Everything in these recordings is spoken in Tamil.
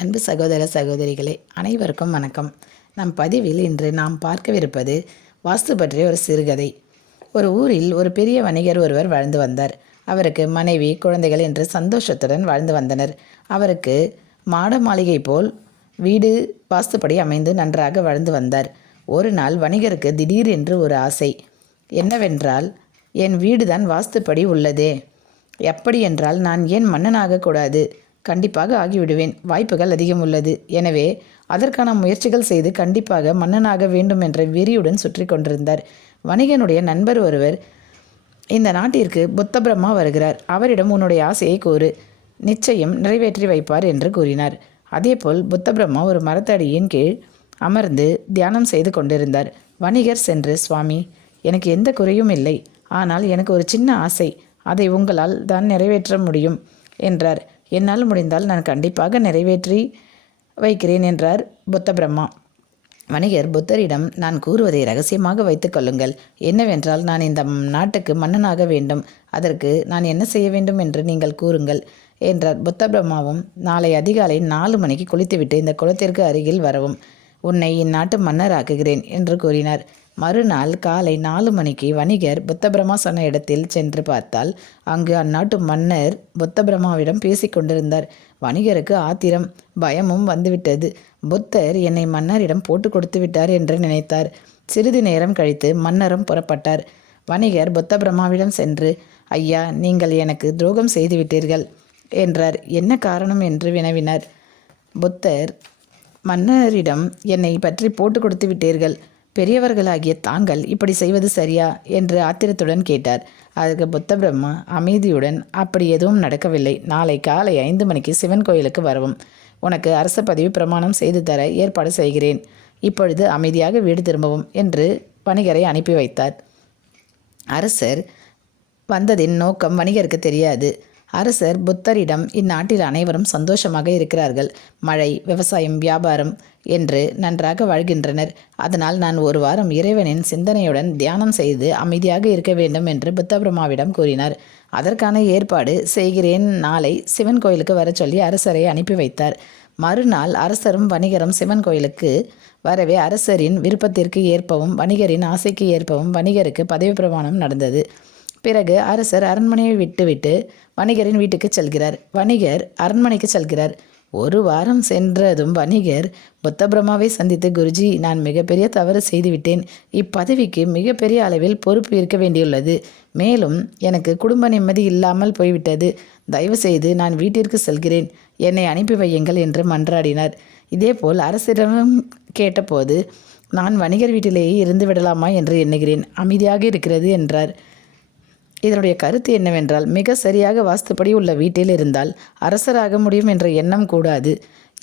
அன்பு சகோதர சகோதரிகளே, அனைவருக்கும் வணக்கம். நம் பதிவில் இன்று நாம் பார்க்கவிருப்பது வாஸ்து பற்றிய ஒரு சிறுகதை. ஒரு ஊரில் ஒரு பெரிய வணிகர் ஒருவர் வாழ்ந்து வந்தார். அவருக்கு மனைவி, குழந்தைகள் என்று சந்தோஷத்துடன் வாழ்ந்து வந்தனர். அவருக்கு மாட மாளிகை போல் வீடு வாஸ்துப்படி அமைந்து நன்றாக வாழ்ந்து வந்தார். ஒரு நாள் வணிகருக்கு திடீரென்று ஒரு ஆசை. என்னவென்றால், என் வீடுதான் வாஸ்துப்படி உள்ளதே, எப்படி என்றால் நான் ஏன் மன்னனாக கூடாது? கண்டிப்பாக ஆகிவிடுவேன், வாய்ப்புகள் அதிகம் உள்ளது. எனவே அதற்கான முயற்சிகள் செய்து கண்டிப்பாக மன்னனாக வேண்டும் என்ற வெறியுடன் சுற்றி கொண்டிருந்தார். வணிகனுடைய நண்பர் ஒருவர், இந்த நாட்டிற்கு புத்த பிரம்மா வருகிறார், அவரிடம் உன்னுடைய ஆசையை கூறு, நிச்சயம் நிறைவேற்றி வைப்பார் என்று கூறினார். அதேபோல் புத்த பிரம்மா ஒரு மரத்தடியின் கீழ் அமர்ந்து தியானம் செய்து கொண்டிருந்தார். வணிகர் சென்று, சுவாமி, எனக்கு எந்த குறையும் இல்லை, ஆனால் எனக்கு ஒரு சின்ன ஆசை, அதை உங்களால் தான் நிறைவேற்ற முடியும் என்றார். என்னால் முடிந்தால் நான் கண்டிப்பாக நிறைவேற்றி வைக்கிறேன் என்றார் புத்த பிரம்மா. வணிகர் புத்தரிடம், நான் கூறுவதை ரகசியமாக வைத்து கொள்ளுங்கள். என்னவென்றால், நான் இந்த நாட்டுக்கு மன்னனாக வேண்டும். அதற்கு நான் என்ன செய்ய வேண்டும் என்று நீங்கள் கூறுங்கள் என்றார். புத்த பிரம்மாவும், நாளை அதிகாலை 4 மணிக்கு குளித்துவிட்டு இந்த குளத்திற்கு அருகில் வரவும். உன்னை இந்நாட்டு மன்னராக்குகிறேன் என்று கூறினார். மறுநாள் காலை 4 மணிக்கு வணிகர் புத்தபிரமா சொன்ன இடத்தில் சென்று பார்த்தால், அங்கு அந்நாட்டு மன்னர் புத்தபிரமாவிடம் பேசி கொண்டிருந்தார். வணிகருக்கு ஆத்திரம், பயமும் வந்துவிட்டது. புத்தர் என்னை மன்னரிடம் போட்டு கொடுத்து விட்டார் என்று நினைத்தார். சிறிது நேரம் கழித்து மன்னரும் புறப்பட்டார். வணிகர் புத்தபிரமாவிடம் சென்று, ஐயா, நீங்கள் எனக்கு துரோகம் செய்துவிட்டீர்கள் என்றார். என்ன காரணம் என்று வினவினார். புத்தர், மன்னரிடம் என்னை பற்றி போட்டு கொடுத்து விட்டீர்கள், பெரியவர்களாகிய தாங்கள் இப்படி செய்வது சரியா என்று ஆத்திரத்துடன் கேட்டார். அதற்கு புத்த பிரம்மா அமைதியுடன், அப்படி எதுவும் நடக்கவில்லை, நாளை காலை 5 மணிக்கு சிவன் கோயிலுக்கு வரவும். உனக்கு அரச பதவி பிரமாணம் செய்து தர ஏற்பாடு செய்கிறேன். இப்பொழுது அமைதியாக வீடு திரும்பவும் என்று வணிகரை அனுப்பி வைத்தார். அரசர் வந்ததின் நோக்கம் வணிகருக்கு தெரியாது. அரசர் புத்தரிடம், இந்நாட்டில் அனைவரும் சந்தோஷமாக இருக்கிறார்கள், மழை, விவசாயம், வியாபாரம் என்று நன்றாக வாழ்கின்றனர். அதனால் நான் ஒரு வாரம் இறைவனின் சிந்தனையுடன் தியானம் செய்து அமைதியாக இருக்க வேண்டும் என்று புத்தபிரமாவிடம் கூறினார். அதற்கான ஏற்பாடு செய்கிறேன், நாளை சிவன் கோயிலுக்கு வர சொல்லி அரசரை அனுப்பி வைத்தார். மறுநாள் அரசரும் வணிகரும் சிவன் கோயிலுக்கு வரவே அரசரின் விருப்பத்திற்கு ஏற்பவும் வணிகரின் ஆசைக்கு ஏற்பவும் வணிகருக்கு பதவி பிரமாணம் நடந்தது. பிறகு அரசர் அரண்மனையை விட்டுவிட்டு வணிகரின் வீட்டுக்கு செல்கிறார். வணிகர் அரண்மனைக்கு செல்கிறார். ஒரு வாரம் சென்றதும் வணிகர் புத்தபிரமாவை சந்தித்து, குருஜி, நான் மிகப்பெரிய தவறு செய்துவிட்டேன். இப்பதவிக்கு மிகப்பெரிய அளவில் பொறுப்பு இருக்க வேண்டியுள்ளது. மேலும் எனக்கு குடும்ப நிம்மதி இல்லாமல் போய்விட்டது. தயவு செய்து நான் வீட்டிற்கு செல்கிறேன், என்னை அனுப்பி வையுங்கள் என்று மன்றாடினார். இதேபோல் அரசரிடம் கேட்டபோது, நான் வணிகர் வீட்டிலேயே இருந்து விடலாமா என்று எண்ணுகிறேன், அமைதியாக இருக்கிறது என்றார். இதனுடைய கருத்து என்னவென்றால், மிக சரியாக வாஸ்துப்படி உள்ள வீட்டில் இருந்தால் அரசராக முடியும் என்ற எண்ணம் கூடாது.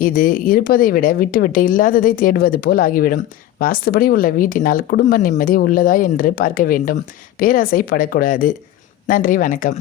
இது இருப்பதை விட விட்டுவிட்டு இல்லாததை தேடுவது போல் ஆகிவிடும். வாஸ்துப்படி உள்ள வீட்டினால் குடும்ப நிம்மதி உள்ளதா என்று பார்க்க வேண்டும். பேராசை படக்கூடாது. நன்றி, வணக்கம்.